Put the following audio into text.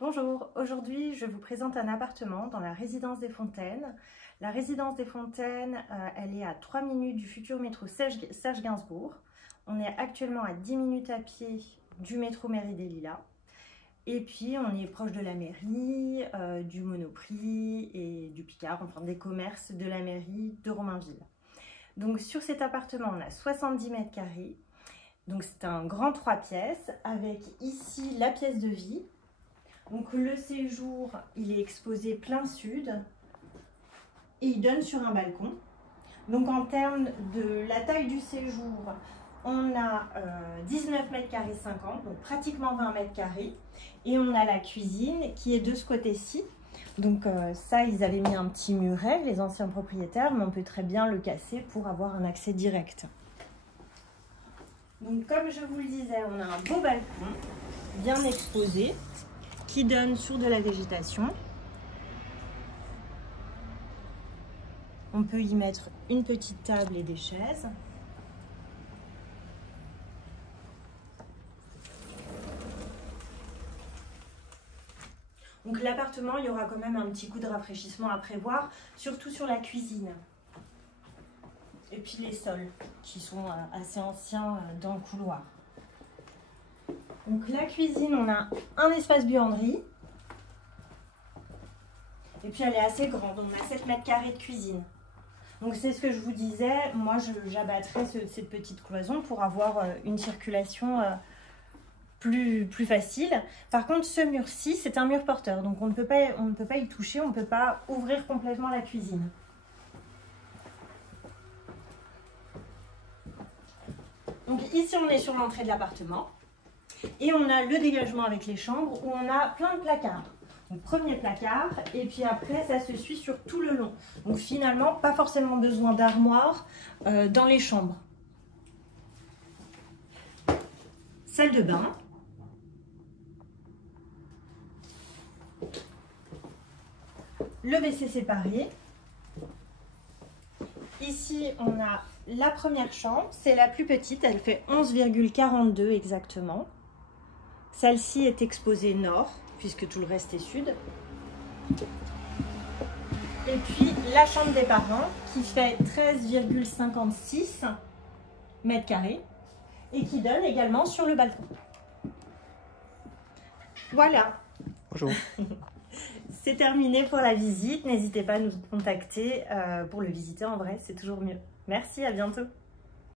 Bonjour, aujourd'hui je vous présente un appartement dans la résidence des Fontaines. La résidence des Fontaines, elle est à 3 minutes du futur métro Serge-Gainsbourg. On est actuellement à 10 minutes à pied du métro Mairie des Lilas. Et puis on est proche de la mairie, du Monoprix et du Picard, enfin des commerces de la mairie de Romainville. Donc sur cet appartement on a 70 mètres carrés. Donc c'est un grand 3 pièces avec ici la pièce de vie. Donc le séjour, il est exposé plein sud et il donne sur un balcon. Donc en termes de la taille du séjour, on a 19 mètres carrés 50, donc pratiquement 20 mètres carrés. Et on a la cuisine qui est de ce côté-ci. Donc ça, ils avaient mis un petit muret, les anciens propriétaires, mais on peut très bien le casser pour avoir un accès direct. Donc comme je vous le disais, on a un beau balcon, bien exposé, qui donne sur de la végétation. On peut y mettre une petite table et des chaises. Donc l'appartement, il y aura quand même un petit coup de rafraîchissement à prévoir, surtout sur la cuisine. Et puis les sols, qui sont assez anciens dans le couloir. Donc la cuisine, on a un espace buanderie. Et puis elle est assez grande, on a 7 mètres carrés de cuisine. Donc c'est ce que je vous disais, moi j'abattrais cette petite cloison pour avoir une circulation plus facile. Par contre ce mur-ci, c'est un mur porteur, donc on ne peut pas y toucher, on ne peut pas ouvrir complètement la cuisine. Donc ici on est sur l'entrée de l'appartement. Et on a le dégagement avec les chambres où on a plein de placards. Donc premier placard et puis après ça se suit sur tout le long. Donc finalement pas forcément besoin d'armoire dans les chambres. Salle de bain. Le WC séparé. Ici on a la première chambre, c'est la plus petite, elle fait 11,42 exactement. Celle-ci est exposée nord, puisque tout le reste est sud. Et puis la chambre des parents, qui fait 13,56 mètres carrés et qui donne également sur le balcon. Voilà. Bonjour. C'est terminé pour la visite. N'hésitez pas à nous contacter pour le visiter en vrai, c'est toujours mieux. Merci, à bientôt.